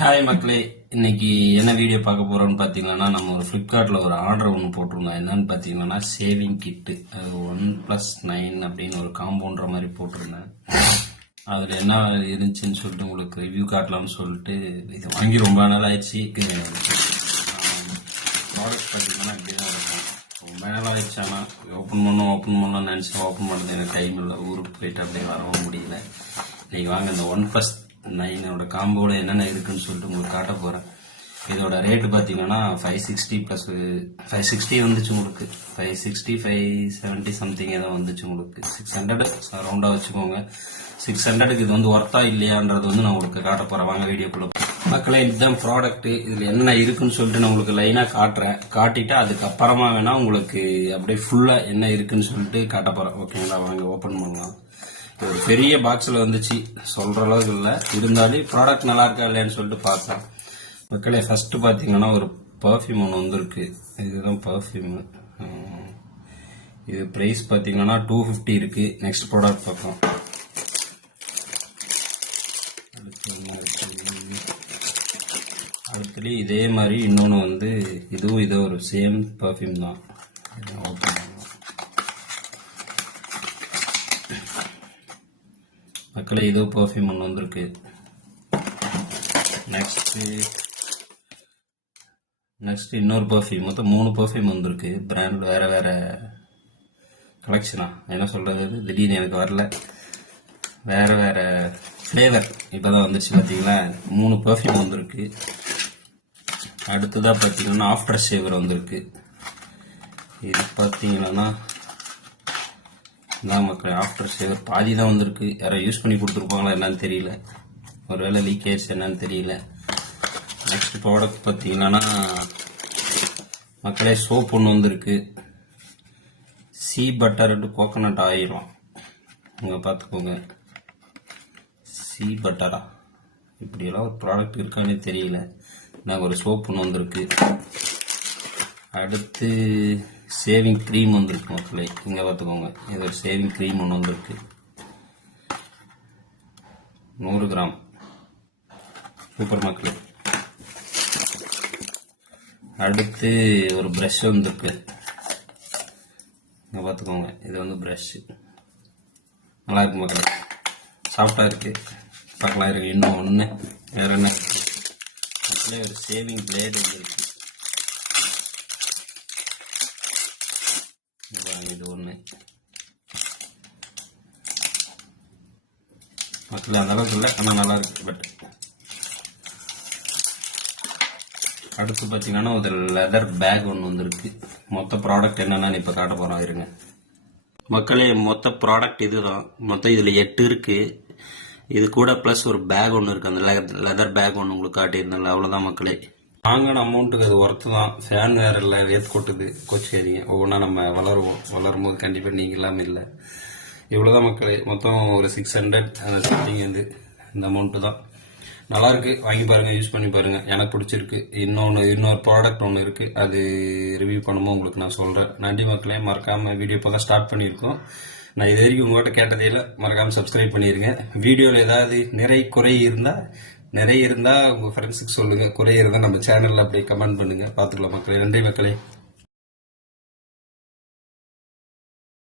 Hi மக்களே, இன்னைக்கு என்ன வீடியோ பார்க்க போறோம்னு பாத்தீங்கன்னா, நம்ம ஒரு பிளிப்கார்ட்ல ஒரு ஆர்டர் ஒன்று போட்டிருந்தோம். என்னன்னு பாத்தீங்கன்னா சேவிங் கிட்டு, அது 1+9 அப்படின்னு ஒரு காம்பவுண்டர் மாதிரி போட்டிருந்தேன். அதுல என்ன இருந்துச்சுன்னு சொல்லிட்டு உங்களுக்கு ரிவ்யூ காட்டலாம்னு சொல்லிட்டு இது வாங்கி ரொம்ப நாள் ஆயிடுச்சு. ப்ராடக்ட் பாத்தீங்கன்னா இப்படிதான் இருக்கும். ரொம்ப நாள் ஆயிடுச்சு. ஆனா ஓப்பன் பண்ணலாம்னு நினைச்சேன். ஓப்பன் பண்ணது எனக்கு டைம் இல்லை, ஊருக்கு போயிட்டு அப்படியே வரவும் முடியல. இன்னைக்கு வாங்க இந்த 1+9 காம்போட என்னென்ன இருக்குன்னு சொல்லிட்டு உங்களுக்கு காட்ட போறேன். இதோட ரேட்டு பார்த்தீங்கன்னா 560 + 560 வந்துச்சு உங்களுக்கு. 560 570 சம்திங் ஏதோ வந்துச்சு உங்களுக்கு. 600 ரவுண்டா வச்சுக்கோங்க. 600க்கு இது வந்து ஒர்த்தா இல்லையான்றது வந்து நான் உங்களுக்கு காட்ட போறேன். வாங்க வீடியோக்குள்ள. மக்களே, இதுதான் ப்ராடக்ட். இதுல என்ன இருக்குன்னு சொல்லிட்டு நான் உங்களுக்கு லைனா காட்டுறேன். காட்டிட்டு அதுக்கப்புறமா வேணா உங்களுக்கு அப்படியே ஃபுல்லா என்ன இருக்குன்னு சொல்லிட்டு காட்ட போறேன். ஓகேங்களா? வாங்க ஓபன் பண்ணலாம். ஒரு பெரிய பாக்ஸ்ல வந்துச்சு, சொல்ற அளவுக்கு இல்ல, இருந்தாலும் ப்ராடக்ட் நல்லா இருக்கா இல்லையான்னு சொல்லிட்டு பார்த்தேன். மக்களே, ஃபர்ஸ்ட் பாத்தீங்கன்னா ஒரு பர்ஃபியூம் ஒன்று வந்திருக்கு. இதுதான் பர்ஃபியூம். இது பிரைஸ் பாத்தீங்கன்னா 250 இருக்கு. நெக்ஸ்ட் ப்ராடக்ட் பார்க்கலாம். அடுத்து இதே மாதிரி இன்னொன்று வந்து இதுவும் இதோ ஒரு சேம் பர்ஃபியூம் தான். மக்களே, இது பர்ஃபியூம் ஒன்று வந்திருக்கு. நெக்ஸ்ட் இன்னொரு பர்ஃபியூம். மொத்தம் 3 பர்ஃபியூம் வந்திருக்கு. பிராண்ட் வேற வேற கலெக்ஷனா என்ன சொல்றது, திடீர்னு எனக்கு வரல. வேற வேற ஃபிளேவர் இப்பதான் வந்துச்சு பாத்தீங்களா. 3 பர்ஃபியூம் வந்திருக்கு. அடுத்ததா பாத்தீங்கன்னா ஆஃப்டர் ஷேவர் வந்திருக்கு. இது பாத்தீங்கன்னா மக்கள் ஆஃப்டர் ஷேவர் பாதி தான் வந்திருக்கு. யாரோ யூஸ் பண்ணி கொடுத்துருப்பாங்களா என்னன்னு தெரியல, ஒருவேளை லீக் ஆயிடுச்சு என்னன்னு தெரியல. நெக்ஸ்ட் ப்ராடக்ட் பார்த்தீங்கன்னா மக்களே சோப் ஒன்று வந்திருக்கு. சீ பட்டர் அண்ட் கோகனட் ஆயிலும் இங்கே பார்த்துக்கோங்க. சீ பட்டரா, இப்படியெல்லாம் ஒரு ப்ராடக்ட் இருக்கானே தெரியல. நாங்கள் ஒரு சோப் ஒன்று வந்திருக்கு. அடுத்து சேவிங் க்ரீம் வந்திருக்கு மக்களே, இங்கே பார்த்துக்கோங்க. இது ஒரு சேவிங் க்ரீம் ஒன்று வந்திருக்கு. 100 கிராம். சூப்பர் மக்களே. அடுத்து ஒரு ப்ரஷ் வந்திருக்கு. இங்கே பார்த்துக்கோங்க. இது வந்து ப்ரஷ் நல்லா இருக்கு மக்களே, சாஃப்டா இருக்கு. பார்க்கலாம் இருக்கு. இன்னும் ஒன்று வேற என்ன இருக்கு மக்களே, ஒரு சேவிங் பிளேடு வந்துருக்கு. இது ஒன்று மக்கள் அந்த அளவுக்கு இல்லை, ஆனால் நல்லா இருக்கு. பட் அடுத்து பார்த்தீங்கன்னா ஒரு லெதர் பேக் ஒன்று வந்திருக்கு. மொத்த ப்ராடக்ட் என்னென்னு இப்போ காட்ட போகிறோம் இருங்க மக்களே. மொத்த ப்ராடக்ட் இதுதான். மொத்தம் இதில் 8 இருக்கு. இது கூட ப்ளஸ் ஒரு பேக் ஒன்று இருக்கு. அந்த லெதர் பேக் ஒன்று உங்களுக்கு காட்டியிருந்தால, அவ்வளோதான் மக்களே. வாங்கின அமௌண்ட்டுக்கு அது ஒர்த்து தான். ஃபேன் வேற இல்லை, வேத் கொட்டுது. கோச்சிக்காதீங்க. ஒவ்வொன்றா நம்ம வளரும் போது கண்டிப்பாக நீங்க இல்லாமல் இல்லை. இவ்வளோதான் மக்களே. மொத்தம் ஒரு 600 அந்த சம்திங் வந்து இந்த அமௌண்ட்டு தான். நல்லா இருக்கு, வாங்கி பாருங்க, யூஸ் பண்ணி பாருங்க. எனக்கு பிடிச்சிருக்கு. இன்னொரு ப்ராடக்ட் ஒன்று இருக்கு, அது ரிவ்யூ பண்ணும்போது உங்களுக்கு நான் சொல்றேன். நன்றி மக்களே. மறக்காம வீடியோ இப்போ தான் ஸ்டார்ட் பண்ணியிருக்கோம். நான் இது வரைக்கும் உங்கள்கிட்ட கேட்டதே இல்லை. மறக்காம சப்ஸ்கிரைப் பண்ணிருங்க. வீடியோவில் ஏதாவது குறை இருந்தா உங்க ஃப்ரெண்ட்ஸுக்கு சொல்லுங்க. குறை இருந்தா நம்ம சேனல்ல அப்படியே கமெண்ட் பண்ணுங்க. பார்த்துக்கலாம் மக்களே. நன்றி மக்களே.